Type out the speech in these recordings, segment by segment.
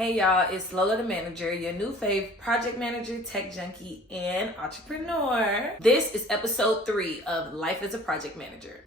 Hey y'all, it's Lola the Manager, your new fave project manager, tech junkie, and entrepreneur. This is episode 3 of Life as a Project Manager.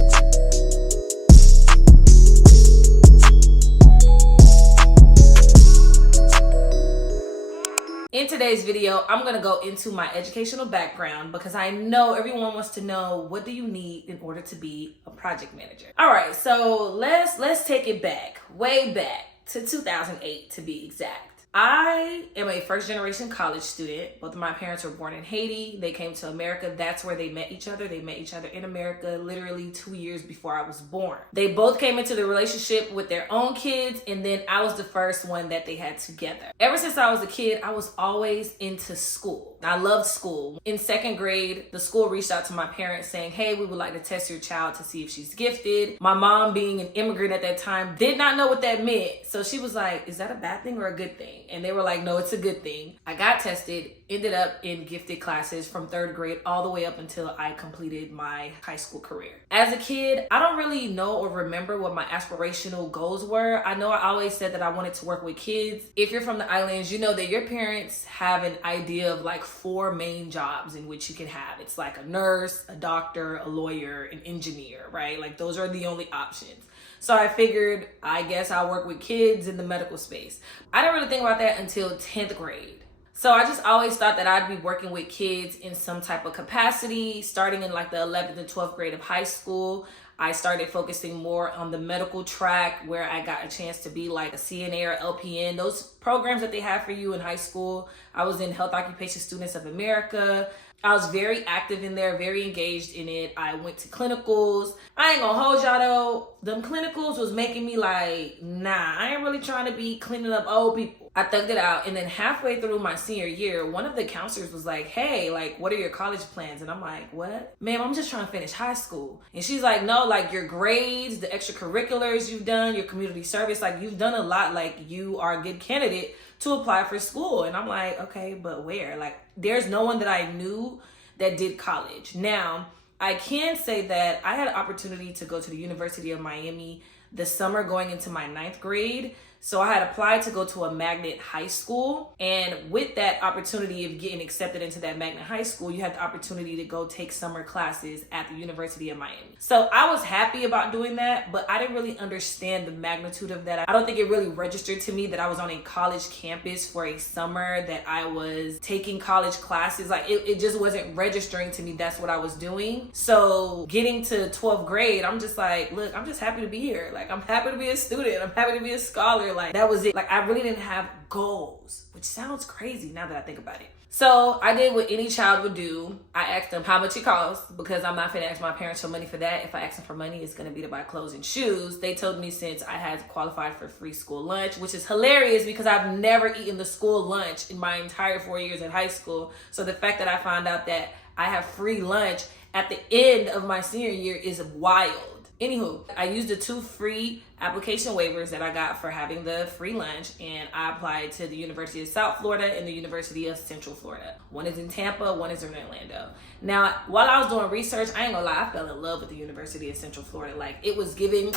In today's video, I'm gonna go into my educational background because I know everyone wants to know, what do you need in order to be a project manager? All right, so let's take it back, way back to 2008 to be exact. I am a first generation college student. Both of my parents were born in Haiti. They came to America. That's where they met each other. They met each other in America literally 2 years before I was born. They both came into the relationship with their own kids, and then I was the first one that they had together. Ever since I was a kid, I was always into school. I loved school. In 2nd grade, the school reached out to my parents saying, hey, we would like to test your child to see if she's gifted. My mom, being an immigrant at that time, did not know what that meant. So she was like, is that a bad thing or a good thing? And they were like, no, it's a good thing. I got tested, ended up in gifted classes from 3rd grade all the way up until I completed my high school career. As a kid, I don't really know or remember what my aspirational goals were. I know I always said that I wanted to work with kids. If you're from the islands, you know that your parents have an idea of like 4 main jobs in which you can have. It's like a nurse, a doctor, a lawyer, an engineer, right? Like those are the only options. So I figured, I guess I'll work with kids in the medical space. I didn't really think about that until 10th grade. So I just always thought that I'd be working with kids in some type of capacity. Starting in like the 11th and 12th grade of high school, I started focusing more on the medical track, where I got a chance to be like a CNA or LPN. Those programs that they have for you in high school. I was in Health Occupation Students of America. I was very active in there, very engaged in it. I went to clinicals. I ain't gonna hold y'all though. Them clinicals was making me like, nah, I ain't really trying to be cleaning up old people. I thugged it out. And then halfway through my senior year, one of the counselors was like, hey, like, what are your college plans? And I'm like, what? Ma'am, I'm just trying to finish high school. And she's like, no, like your grades, the extracurriculars you've done, your community service, like you've done a lot. Like you are a good candidate to apply for school. And I'm like, okay, but where? Like there's no one that I knew that did college. Now, I can say that I had an opportunity to go to the University of Miami the summer going into my 9th grade. So I had applied to go to a magnet high school. And with that opportunity of getting accepted into that magnet high school, you had the opportunity to go take summer classes at the University of Miami. So I was happy about doing that, but I didn't really understand the magnitude of that. I don't think it really registered to me that I was on a college campus for a summer, that I was taking college classes. Like it just wasn't registering to me that's what I was doing. So getting to 12th grade, I'm just like, look, I'm just happy to be here. Like I'm happy to be a student. I'm happy to be a scholar. Like that was it. Like I really didn't have goals, which sounds crazy now that I think about it. So I did what any child would do. I asked them how much it costs, because I'm not gonna ask my parents for money for that. If I ask them for money, it's gonna be to buy clothes and shoes. They told me since I had qualified for free school lunch, which is hilarious because I've never eaten the school lunch in my entire 4 years at high school. So the fact that I found out that I have free lunch at the end of my senior year is wild. Anywho, I used the 2 free application waivers that I got for having the free lunch, and I applied to the University of South Florida and the University of Central Florida. One is in Tampa, one is in Orlando. Now, while I was doing research, I ain't gonna lie, I fell in love with the University of Central Florida. Like, it was giving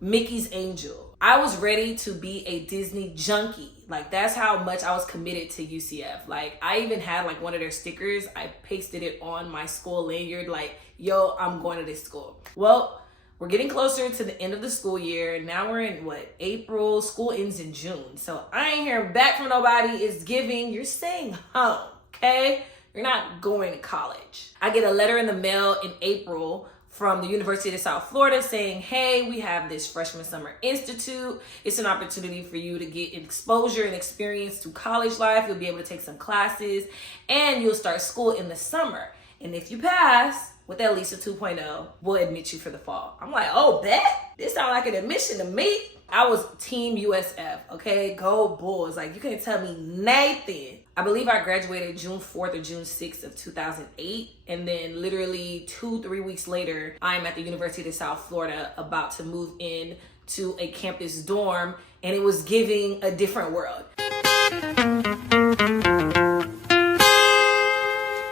Mickey's Angel. I was ready to be a Disney junkie. Like, that's how much I was committed to UCF. Like, I even had like one of their stickers. I pasted it on my school lanyard, like, yo, I'm going to this school. Well, we're getting closer to the end of the school year. Now we're in April. School ends in June. So I ain't hearing back from nobody. It's giving, you're staying home, okay? You're not going to college. I get a letter in the mail in April from the University of South Florida saying, hey, we have this Freshman Summer Institute. It's an opportunity for you to get exposure and experience to college life. You'll be able to take some classes and you'll start school in the summer. And if you pass with at least a 2.0, we'll admit you for the fall. I'm like, oh, bet? This sounds like an admission to me. I was Team USF, okay? Go Bulls. Like, you can't tell me nothing. I believe I graduated June 4th or June 6th of 2008. And then literally 2-3 weeks later, I'm at the University of South Florida about to move in to a campus dorm. And it was giving a different world.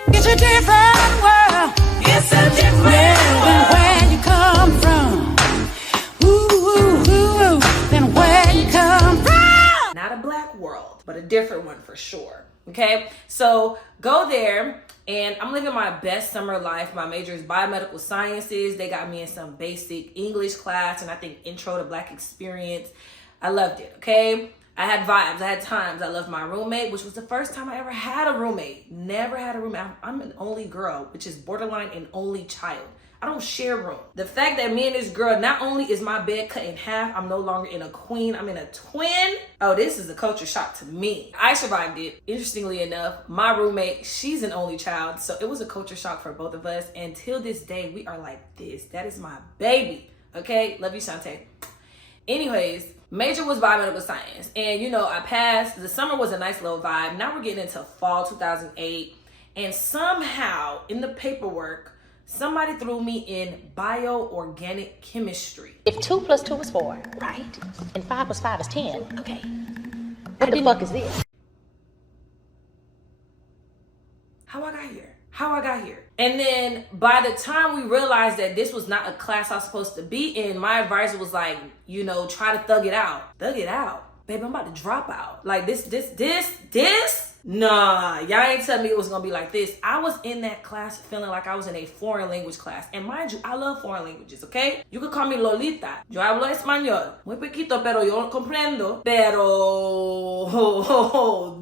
It's a different world. It's a different world. Where you come from. Ooh, ooh, ooh, ooh. Then where you come from. Not a world, but a different one for sure. Okay, so go there, and I'm living my best summer life. My major is biomedical sciences. They got me in some basic English class, and I think intro to Black experience. I loved it, okay? I had vibes, I had times. I loved my roommate, which was the first time I ever had a roommate. Never had a roommate. I'm an only girl, which is borderline an only child. I don't share room. The fact that me and this girl, not only is my bed cut in half, I'm no longer in a queen, I'm in a twin. Oh, this is a culture shock to me. I survived it. Interestingly enough, my roommate, she's an only child, so it was a culture shock for both of us. And till this day, we are like this. That is my baby. Okay? Love you, Shantae. Anyways, major was biomedical science. And you know, I passed. The summer was a nice little vibe. Now we're getting into fall 2008. And somehow in the paperwork, somebody threw me in bioorganic chemistry. If 2 + 2 is 4, right? And 5 + 5 is 10. Okay. What the fuck is this? How I got here. And then by the time we realized that this was not a class I was supposed to be in, my advisor was like, you know, try to thug it out. Thug it out. Baby, I'm about to drop out. Like this? Nah, y'all ain't telling me it was gonna be like this. I was in that class feeling like I was in a foreign language class. And mind you, I love foreign languages, okay? You could call me Lolita. Yo hablo español. Muy poquito, pero yo comprendo. Pero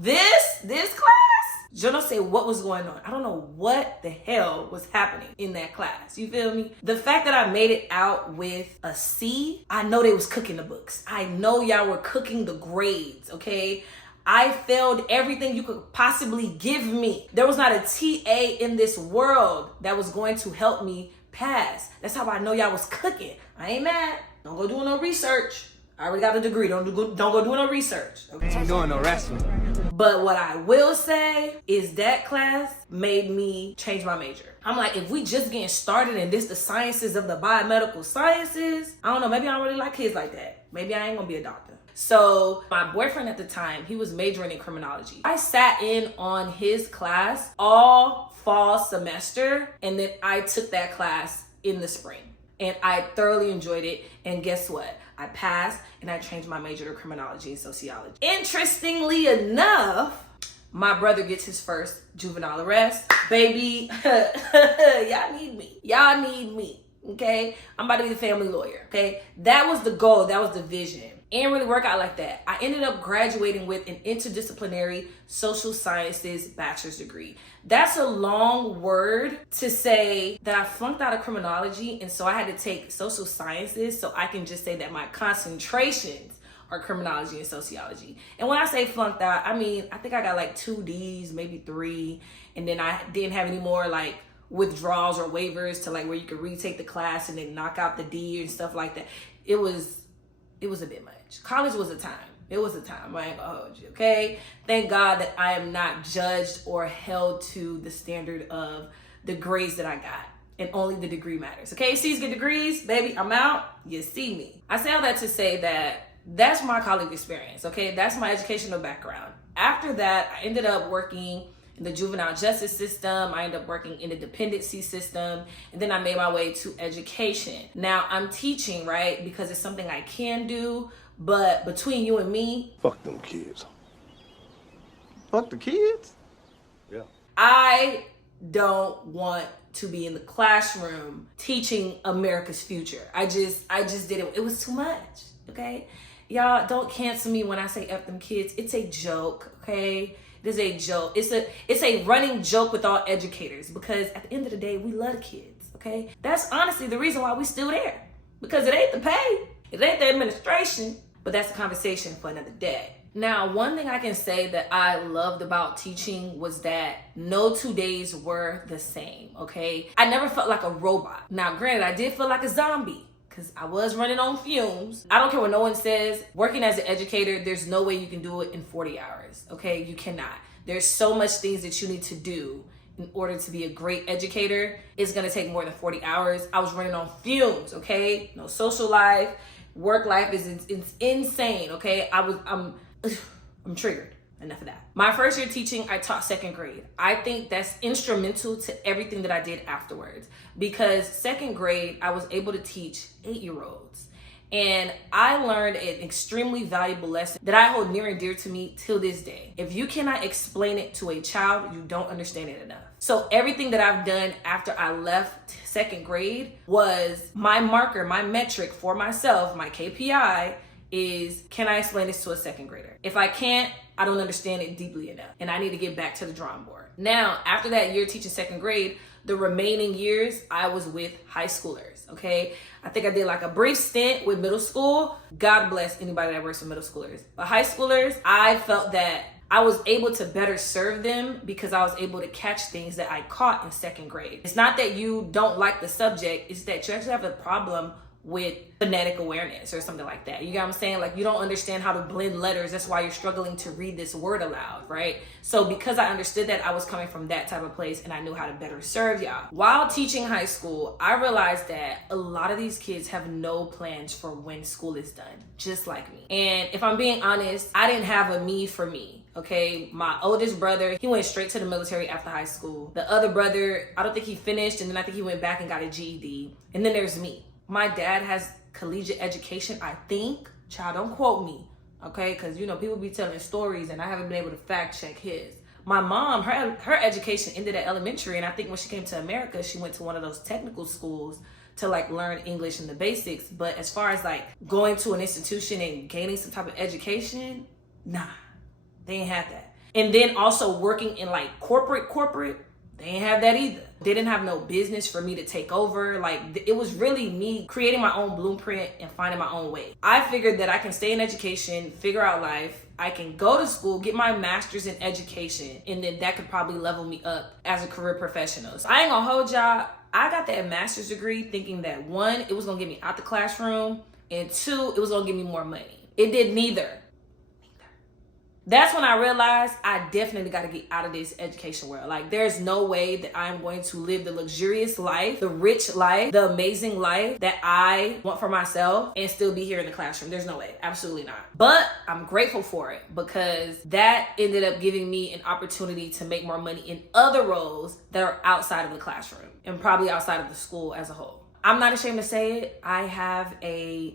this class, yo no sé what was going on. I don't know what the hell was happening in that class. You feel me? The fact that I made it out with a C, I know they was cooking the books. I know y'all were cooking the grades, okay? I failed everything you could possibly give me. There was not a TA in this world that was going to help me pass. That's how I know y'all was cooking. I ain't mad. Don't go doing no research. I already got a degree. Don't go do no research. Okay? Ain't doing no wrestling. But what I will say is that class made me change my major. I'm like, if we just getting started and this the sciences of the biomedical sciences, I don't know, maybe I don't really like kids like that. Maybe I ain't gonna be a doctor. So my boyfriend at the time, he was majoring in criminology. I sat in on his class all fall semester, and then I took that class in the spring. And I thoroughly enjoyed it. And guess what? I passed and I changed my major to criminology and sociology. Interestingly enough, my brother gets his first juvenile arrest. Baby, y'all need me. Y'all need me, okay? I'm about to be the family lawyer, okay? That was the goal. That was the vision. It didn't really work out like that. I ended up graduating with an interdisciplinary social sciences bachelor's degree. That's a long word to say that I flunked out of criminology, and so I had to take social sciences so I can just say that my concentrations are criminology and sociology. And when I say flunked out, I mean, I think I got like 2 Ds, maybe 3, and then I didn't have any more like withdrawals or waivers to like where you could retake the class and then knock out the D and stuff like that. It was a bit much. College was a time. It was a time. I ain't gonna hold you, okay? Thank God that I am not judged or held to the standard of the grades that I got. And only the degree matters, okay? C's get degrees, baby, I'm out. You see me. I say all that to say that that's my college experience, okay? That's my educational background. After that, I ended up working in the juvenile justice system. I ended up working in the dependency system, and then I made my way to education. Now I'm teaching, right? Because it's something I can do, but between you and me, fuck them kids. Fuck the kids? Yeah. I don't want to be in the classroom teaching America's future. I just didn't. It was too much, okay? Y'all don't cancel me when I say F them kids. It's a joke, okay? It is a joke. It's a running joke with all educators, because at the end of the day, we love the kids, okay? That's honestly the reason why we still there, because it ain't the pay, it ain't the administration, but that's a conversation for another day. Now, one thing I can say that I loved about teaching was that no 2 days were the same, okay? I never felt like a robot. Now, granted, I did feel like a zombie, because I was running on fumes. I don't care what no one says. Working as an educator, there's no way you can do it in 40 hours, okay? You cannot. There's so much things that you need to do in order to be a great educator. It's gonna take more than 40 hours. I was running on fumes, okay? No social life. Work life is it's insane, okay? I'm triggered. Enough of that. My first year teaching, I taught 2nd grade. I think that's instrumental to everything that I did afterwards, because 2nd grade, I was able to teach 8-year-olds. And I learned an extremely valuable lesson that I hold near and dear to me till this day. If you cannot explain it to a child, you don't understand it enough. So everything that I've done after I left second grade was my marker, my metric for myself, my KPI is, can I explain this to a second grader? If I can't, I don't understand it deeply enough, and I need to get back to the drawing board. Now, after that year teaching second grade, the remaining years I was with high schoolers, okay? I think I did like a brief stint with middle school. God bless anybody that works with middle schoolers. But high schoolers, I felt that I was able to better serve them because I was able to catch things that I caught in second grade. It's not that you don't like the subject, it's that you actually have a problem with phonetic awareness or something like that. You get what I'm saying? Like, you don't understand how to blend letters. That's why you're struggling to read this word aloud, right? So because I understood that, I was coming from that type of place and I knew how to better serve y'all. While teaching high school, I realized that a lot of these kids have no plans for when school is done, just like me. And if I'm being honest, I didn't have a me for me. Okay, my oldest brother, he went straight to the military after high school. The other brother, I don't think he finished, and then I think he went back and got a GED. And then there's me. My dad has collegiate education, I think. Child, don't quote me, okay? Because, you know, people be telling stories and I haven't been able to fact check his. My mom, her education ended at elementary, and I think when she came to America, she went to one of those technical schools to like learn English and the basics. But as far as like going to an institution and gaining some type of education, nah, they ain't have that. And then also working in like corporate, they ain't have that either. They didn't have no business for me to take over. Like, it was really me creating my own blueprint and finding my own way. I figured that I can stay in education, figure out life. I can go to school, get my master's in education, and then that could probably level me up as a career professional. So I ain't gonna hold y'all. I got that master's degree thinking that one, it was gonna get me out the classroom, and two, it was gonna give me more money. It did neither. That's when I realized I definitely got to get out of this education world. Like, there's no way that I'm going to live the luxurious life, the rich life, the amazing life that I want for myself and still be here in the classroom. There's no way. Absolutely not. But I'm grateful for it because that ended up giving me an opportunity to make more money in other roles that are outside of the classroom and probably outside of the school as a whole. I'm not ashamed to say it. I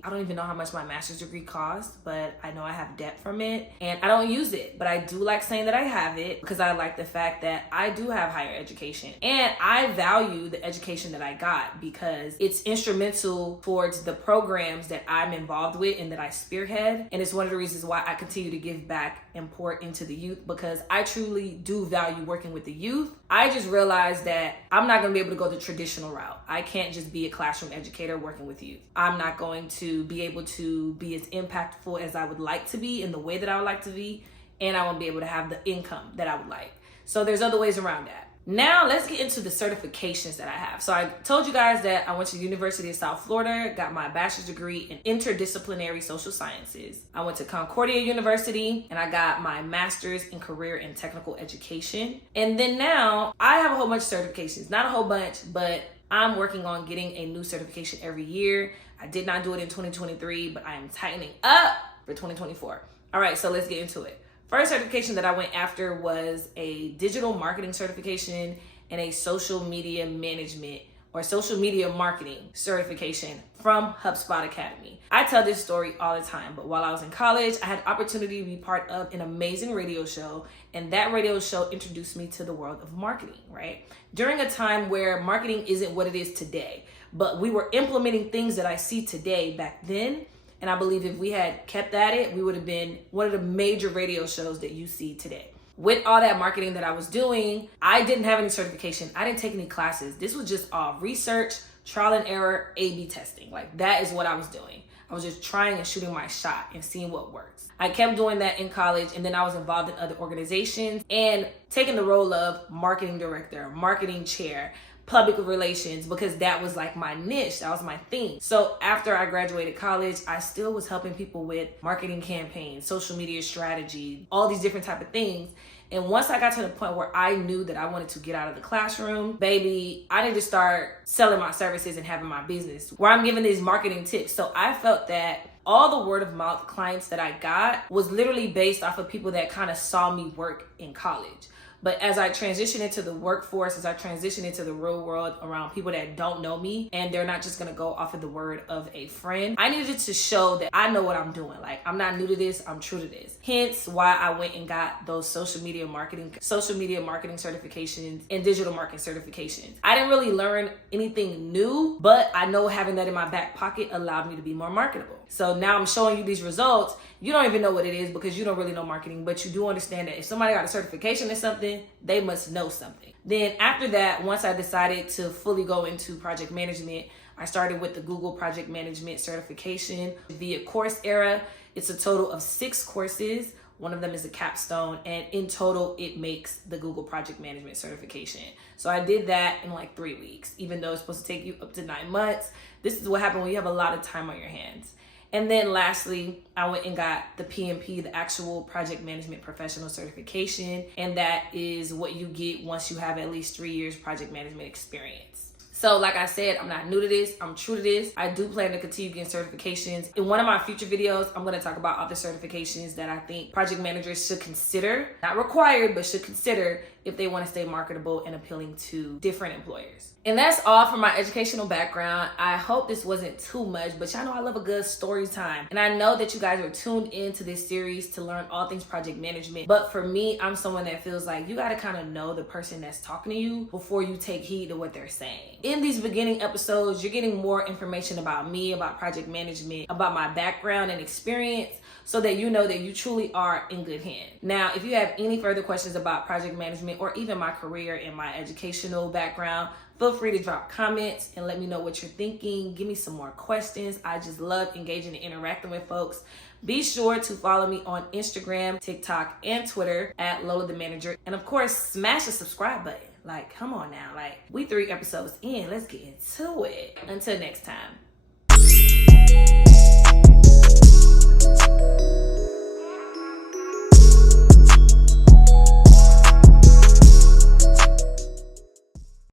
don't even know how much my master's degree cost, but I know I have debt from it and I don't use it. But I do like saying that I have it because I like the fact that I do have higher education and I value the education that I got because it's instrumental towards the programs that I'm involved with and that I spearhead. And it's one of the reasons why I continue to give back and pour into the youth because I truly do value working with the youth. I just realized that I'm not going to be able to go the traditional route. I can't just be a classroom educator working with youth. I'm not going to be able to be as impactful as I would like to be in the way that I would like to be, and I won't be able to have the income that I would like. So there's other ways around that. Now let's get into the certifications that I have. So I told you guys that I went to the University of South Florida, got my bachelor's degree in interdisciplinary social sciences. I went to Concordia University and I got my master's in career and technical education. And then now I have a whole bunch of certifications, not a whole bunch, but I'm working on getting a new certification every year. I did not do it in 2023, but I am tightening up for 2024. All right, so let's get into it. First certification that I went after was a digital marketing certification and a social media management or social media marketing certification from HubSpot Academy. I tell this story all the time, but while I was in college, I had opportunity to be part of an amazing radio show, and that radio show introduced me to the world of marketing, right? During a time where marketing isn't what it is today, but we were implementing things that I see today back then. And I believe if we had kept at it, we would have been one of the major radio shows that you see today. With all that marketing that I was doing, I didn't have any certification. I didn't take any classes. This was just all research, trial and error, A/B testing. Like, that is what I was doing. I was just trying and shooting my shot and seeing what works. I kept doing that in college, and then I was involved in other organizations and taking the role of marketing director, marketing chair, public relations, because that was like my niche. That was my thing. So after I graduated college, I still was helping people with marketing campaigns, social media strategy, all these different type of things. And once I got to the point where I knew that I wanted to get out of the classroom, baby, I need to start selling my services and having my business where I'm giving these marketing tips. So I felt that all the word of mouth clients that I got was literally based off of people that kind of saw me work in college. But as I transition into the workforce, as I transition into the real world around people that don't know me, and they're not just gonna go off of the word of a friend, I needed to show that I know what I'm doing. Like, I'm not new to this, I'm true to this. Hence why I went and got those social media marketing certifications and digital marketing certifications. I didn't really learn anything new, but I know having that in my back pocket allowed me to be more marketable. So now I'm showing you these results. You don't even know what it is because you don't really know marketing, but you do understand that if somebody got a certification in something, they must know something. Then after that, once I decided to fully go into project management, I started with the Google Project Management certification via Coursera. It's a total of 6 courses. One of them is a capstone, and in total, it makes the Google Project Management certification. So I did that in like 3 weeks, even though it's supposed to take you up to 9 months. This is what happens when you have a lot of time on your hands. And then lastly, I went and got the PMP, the actual Project Management Professional certification. And that is what you get once you have at least 3 years project management experience. So like I said, I'm not new to this, I'm true to this. I do plan to continue getting certifications. In one of my future videos, I'm gonna talk about other certifications that I think project managers should consider, not required, but should consider if they wanna stay marketable and appealing to different employers. And that's all for my educational background. I hope this wasn't too much, but y'all know I love a good story time. And I know that you guys are tuned into this series to learn all things project management. But for me, I'm someone that feels like you gotta kind of know the person that's talking to you before you take heed to what they're saying. In these beginning episodes, you're getting more information about me, about project management, about my background and experience, so that you know that you truly are in good hands. Now, if you have any further questions about project management or even my career and my educational background, feel free to drop comments and let me know what you're thinking. Give me some more questions. I just love engaging and interacting with folks. Be sure to follow me on Instagram, TikTok, and Twitter at Lola the Manager. And of course, smash the subscribe button. Like, come on now. Like, we 3 episodes in. Let's get into it. Until next time.